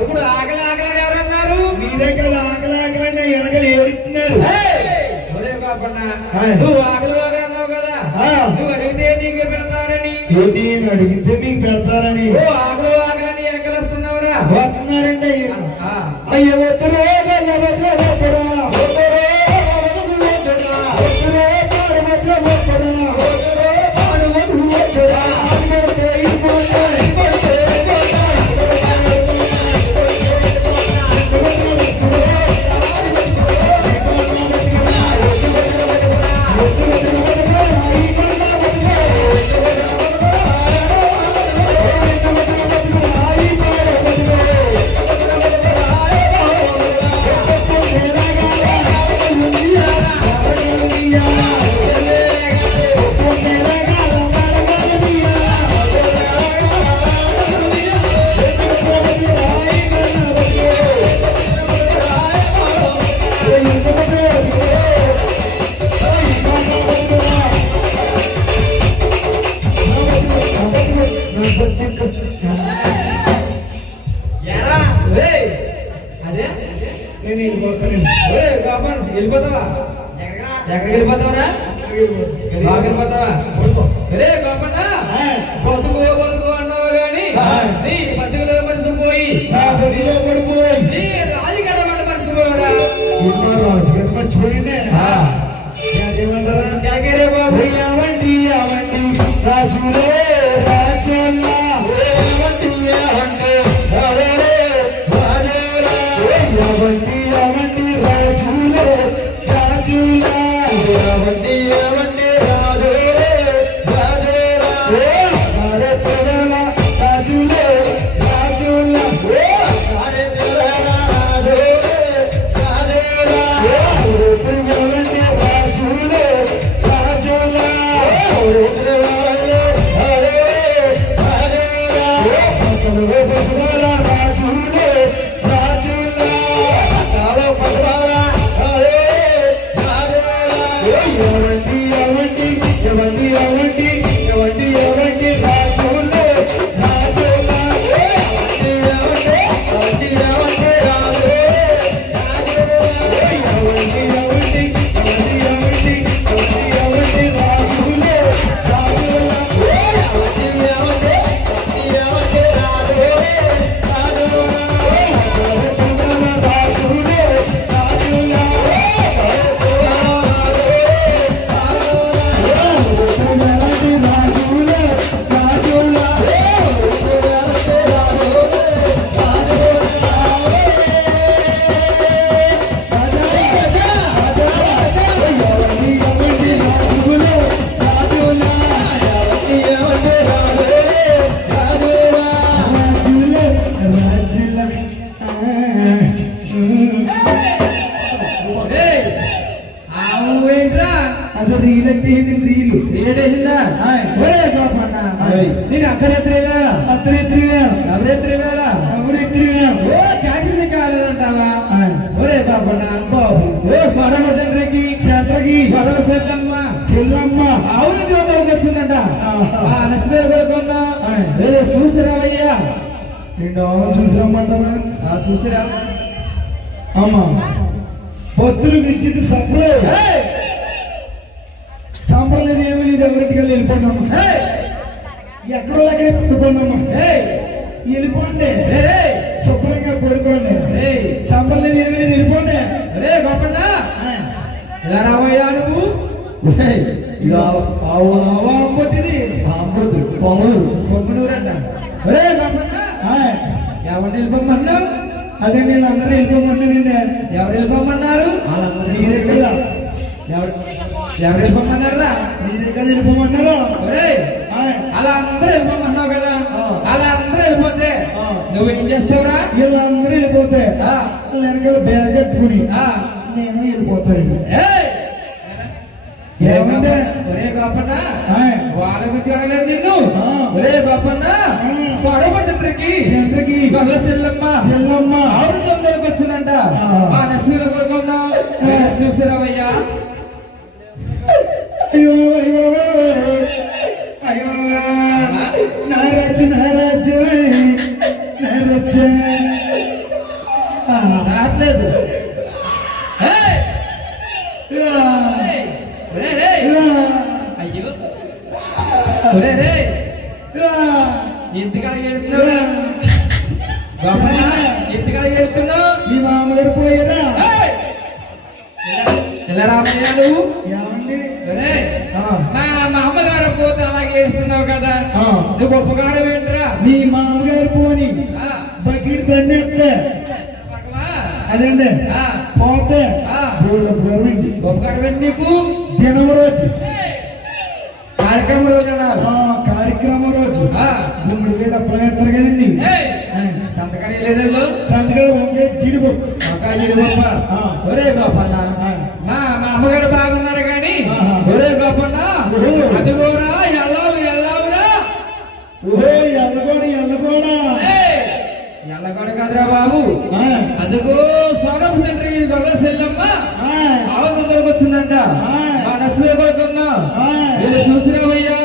ఇప్పుడు ఆకలి ఆకలి ఎవరన్నారు? మీ దగ్గర ఆకలి ఆకలి అంటే వెనకలు ఏడుతున్నారు నువ్వు ఆకలి అన్నావు కదా. నువ్వు అడిగితే నీకు పెడతారని. నేను అడిగితే మీకు పెడతారని. ఓ ಅದು ರೀಲಂತೆ ಹಿಂದಿನ ರೀಲು ರೇಡಿಂದ ಒಳ್ಳೆ ಪಾಪಣ್ಣ ನೀನು ಅಕ್ಕನ ಹತ್ರ ಇಲ್ಲ ಹತ್ರ ಇತ್ರಿವೆ ಅವ್ರ ಹತ್ರ ಇಲ್ಲ ಅವ್ರ ಇತ್ರಿವೆ ಓ ಕ್ಯಾಕಿನ ಕಾಲದಂಟವ ಒಳ್ಳೆ ಪಾಪಣ್ಣ ಬಾಬು ಓ ಸ್ವರಮ ಚಂದ್ರಗಿ ಚಂದ್ರಗಿ ಸ್ವರಮ ಸೆಲ್ಲಮ್ಮ. ಸೆಲ್ಲಮ್ಮ. ಅವ್ರ ಜೋತ ದರ್ಶನಂಟ ಆ ಲಕ್ಷ್ಮೀ ಕೊಡ್ಕೊಂಡ ಸೂಸರಾವಯ್ಯ నిన్ను చూసిరా మంటారా చూసిరా అమ్మా సంబరం లేదు ఏమీ లేదు ఎవరింటికి వెళ్ళి వెళ్ళిపోండమ్మా ఎక్కడో ఎక్కడే పడుకోండమ్మా వెళ్ళిపోండి శుభ్రంగా పడుకోండి. సంబరం లేదు ఏమీ లేదు వెళ్ళిపోండి అరే గొప్పనా ఇలా రావయ్యా నువ్వు? అవ్వకపోతుంది అమ్మదు పొంగనూరు పొంగనూరు అంట అరే గొప్పనా ఎవరిని వెళ్ళిపోమన్నా అదే నేను అందరూ వెళ్ళిపోమన్నానండి ఎవరు వెళ్ళిపోమన్నారు మీరే కదా. ఎవరు ఎవరు వెళ్ళిపోమన్నారా మీరే కదా వెళ్ళిపోమన్నారు. అలా అందరూ వెళ్ళిపోమన్నావు కదా. అలా అందరూ వెళ్ళిపోతే. నువ్వేం చేస్తావురా వీళ్ళందరూ వెళ్ళిపోతే వెనకాల బ్యాగ్ కట్టుకుని. నేను వెళ్ళిపోతాను! ఏమంటే? ఒరే గోపన్న ఆయ్. వాళ్ళ గురించి అడగలేదు నిన్ను. ఒరే గోపన్న స్వరపట్లకి చంద్రకి గొల్ల చెల్లమ్మ చెల్లమ్మ ఆవిడ తొందరకి వచ్చిందంట. ఆ నర్సుల కొడుకున్నా చూసిరావయ్యా మా మరిపోయారా ఎల్లరామయ్య నువ్వు? మా అమ్మగారు పోతే అలాగే కదా. నువ్వు ఉపకారం ఏంటరా? నీ మామగారు పోని. బకెట్ తన్నేస్తే అదండి? పోతే ఉపకారం నీకు? దినం రోజు. కార్యక్రమ రోజు కార్యక్రమ రోజు. గుమ్మడి వేలు అప్పుడు కదండి. సంతకాడ జీడిపప్పు జీడిపప్ప. ఒరే గోపన్న. మా మా అమ్మగారు బాగున్నారు కానీ. ఒరే గోపన్న. అదిగోరా ఎల్లావు ఎల్లావురా. ఓహో ఎల్లగోడ ఎల్లగోడ! ఎల్లగొడ కాదురా బాబు. అదిగో సోనం తండ్రి గొల్ల సెల్లమ్మ. ఆవ ముందరకు వచ్చిందంట. మా కొడుకున్నా చూసిరావయ్యా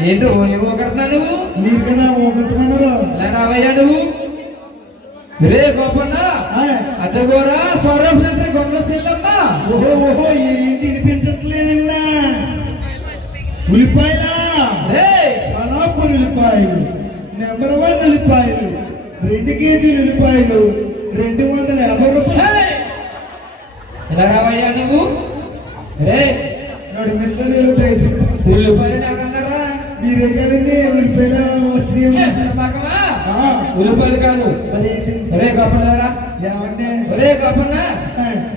ఏంటో ఏమో కడతా నువ్వు మీరు కదా ఎలా రావయ్యా నువ్వు. రే గోపన్న అదిగోరా సౌరభ తండ్రి గొల్ల సెల్లమ్మ ఓహో ఓహో ఏంటి వినిపించట్లేదన్నా ఉల్లిపాయలా? రేయ్! సలాపూర్ ఉల్లిపాయలు. నెంబర్ వన్ ఉల్లిపాయలు. రెండు కేజీలు ఉల్లిపాయలు. రెండు వందల యాభై రూపాయలు! ఎలా రావయ్యా నువ్వు? రే. నాడు మిగతా ఉల్లిపాయలు మీరే కదండి మీరు పేరు? ఉల్లిపాయలు కాదు.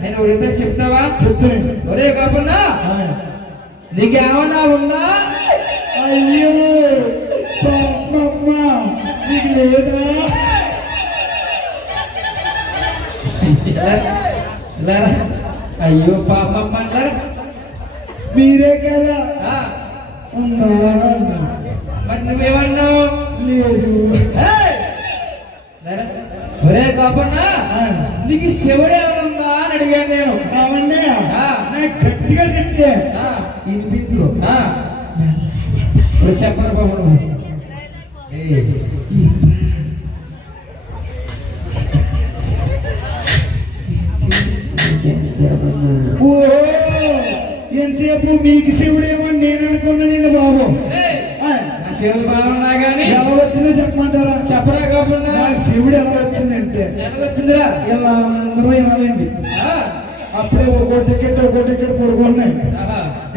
నేను ఉడితే చెప్తావా? చెప్తాను ఒరే కాపున్నా నీకేమన్నా ఉందా? అయ్యో! పాపమ్మ నీకు లేదా? అయ్యో పాపమ్మ మీరే కదా? ఉన్నాను మరి నువ్వేమన్నావు? లేదు. ఒరే నీకు శివుడే ఉందా అని అడిగాను నేను. కావండి గట్టిగా చెప్తే వినిపించు చెప్పారు బాబు. ఎంతసేపు మీకు శివుడేమో నేను శివుడు బాగున్నా కానీ ఎలా వచ్చిందో చెప్పమంటారా చెప్పరా నాకు శివుడు ఎలా వచ్చిందంటే ఎలాగొచ్చిందిరా ఇలా అందరూ వినాలండి అప్పుడే ఒక్కో టికెట్ ఒక్కో టికెట్ పడుకున్నాయి.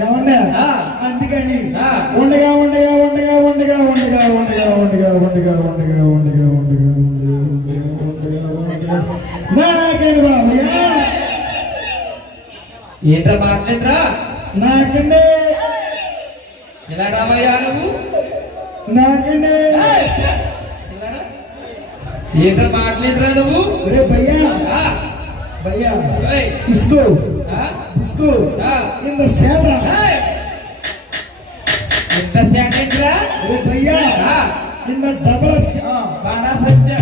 ఏమన్నా. అందుకని. ఉండగా ఉండగా ఉండగా ఉండగా ఉండగా ఉండగా ఉండగా ఉండగా ఉండగా ఉండగా ఉండగా నాకండి బాబయ్య ఏంట్రా మాట్లాడరా నాకండి ఇలా రావయ్యా నువ్వు ఏంట్రా మాట్లాడరా నువ్వు? రే భయ్యా. భయ్యా. ఇసుకో. ఇసుకో. ఇంత సేవ ఎంత సేవ రే భయ్యా. ఇంత డబల్ బాగా సచ్చా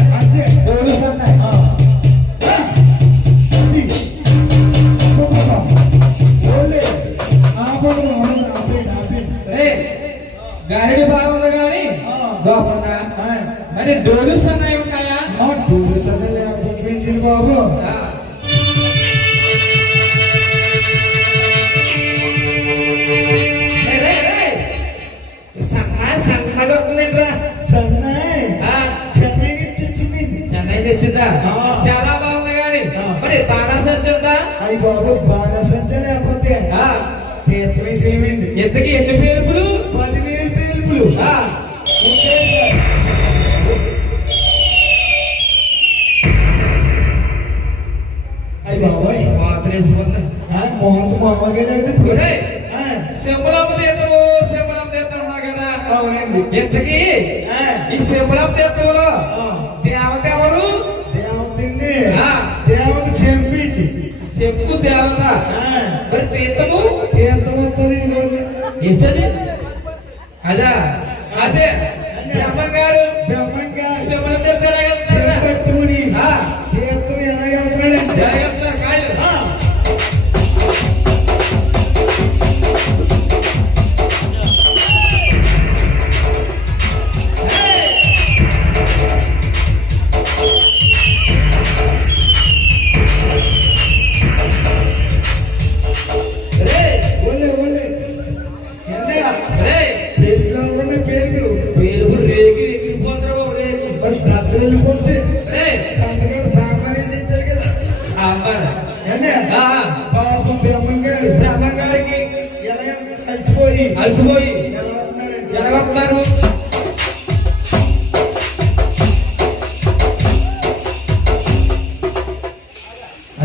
మరి డోలు సన్నాయి ఉన్నాయా? డూరు సభలే ఆపండి బాబు? సన్నగా వస్తుందేంట్రా? సన్నాయ్? చెన్నై నుంచి వచ్చింది చెన్నై తెచ్చిందా. చాలా బాగుంది కానీ. మరి అయ్యి బాబు బాగా సంచలనం లేకపోతే? తీర్థం వేసేయండి ఎంతకి ఎన్ని పేరుపులు? పదివేలు పేలుపులు మోహన్ మామూలుగా లేదు ఇప్పుడు. ఒరేయ్, ఆ, శంబళం తీర్థము శంబళం తీర్థం ఉన్నా కదా అవునండి ఎంతకి ఆ, ఈ శంబళం తీర్థంలో ఆ, దేవత ఎవరు దేవతండి ఆ. దేవత చెంపిండి శంకు దేవత మరి తీర్థము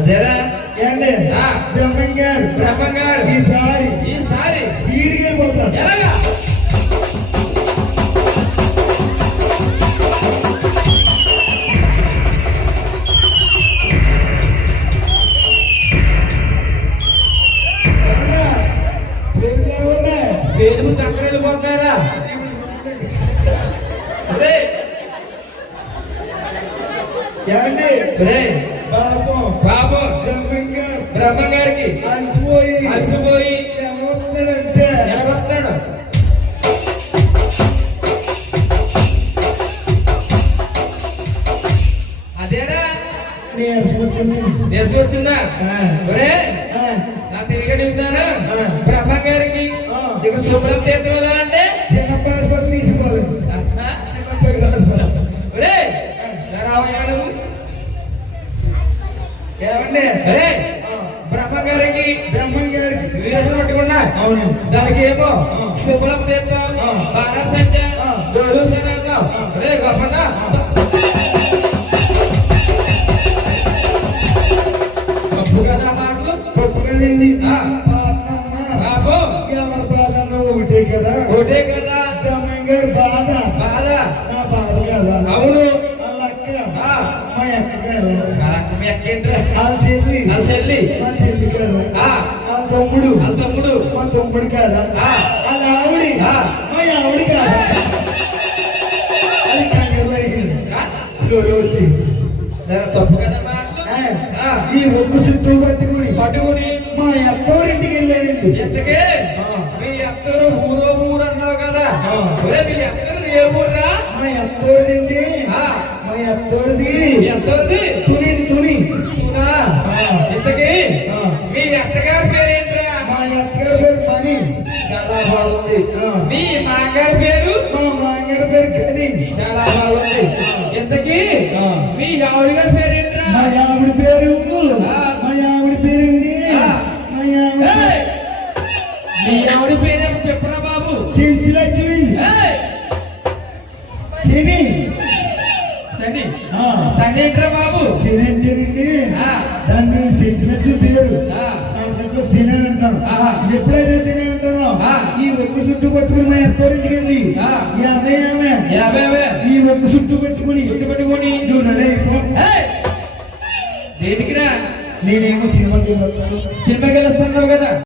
అదేరా ఏంటి? ఆ. బ్రహ్మంగారు. బ్రహ్మంగారు. ఈసారి ఈసారి ఎలాగా? ఏమన్నా? పేరు దగ్గర వెళ్ళిపోతున్నారా రే ఏమండి రే పాపం బ్రహ్మంగారు బ్రహ్మంగారికి అలసిపోయి. అలసిపోయి. ఎలాగొస్తున్నాడు అదేరా నీరసం వచ్చింది. బ్రహ్మంగారికి బ్రహ్మంగారికి వీరేసం పట్టుకున్నా అవును. దానికి ఏమో ఆ. బాగా సంచ ఆ. డోలు సన్నాం ఒరే గొప్ప గొప్ప కదా మాటలు? తప్పు కదండి. ఎవరి బాధ ఒకటే కదా. ఒకటే కదా. బ్రహ్మంగారి బాధ. బాధ. నా బాధ కదా. అవును. మా అక్క. కదా మీ వాళ్ళ చుట్టూ పట్టుకుని పట్టుకుని. మా అత్తవారింటికి వెళ్ళారండి. మీ అత్తరు ఊరో ఊరు అన్నావు కదా. మీ అత్తరు ఏ ఊర్రా? మా అత్తోడిదండి ఆ. మా అత్తది తుని తుని. ఇంతకి. మీ అత్తగారి పేరేంట్రా? మా అత్తగారి పేరు పని చాలా బాగుంది. మీ మాగారి పేరు? మా మాంగారి పేరు గని చాలా బాగుంది. ఇంతకి. మీ ఆవిడ గారి పేరేంట్రా? మా ఆవిడ పేరు ఆవిడ పేరేమో చెప్పరా బాబు. లక్ష్మి శని. ఆ. శని ఏంట్రా బాబు? శని ఆ. దాన్ని పేరు శని అని అంటాను. ఎప్పుడైతే శని అంటానో. ఈ ఒక్క చుట్టూ పట్టుకుని మా వెళ్ళి ఆమె యాభై ఈ ఒక్క చుట్టూ పెట్టుకుని చుట్టు పెట్టుకొని. నువ్వు రెడీ అయిపో! దేనికిరా? నేనేమో సినిమాకి కదా.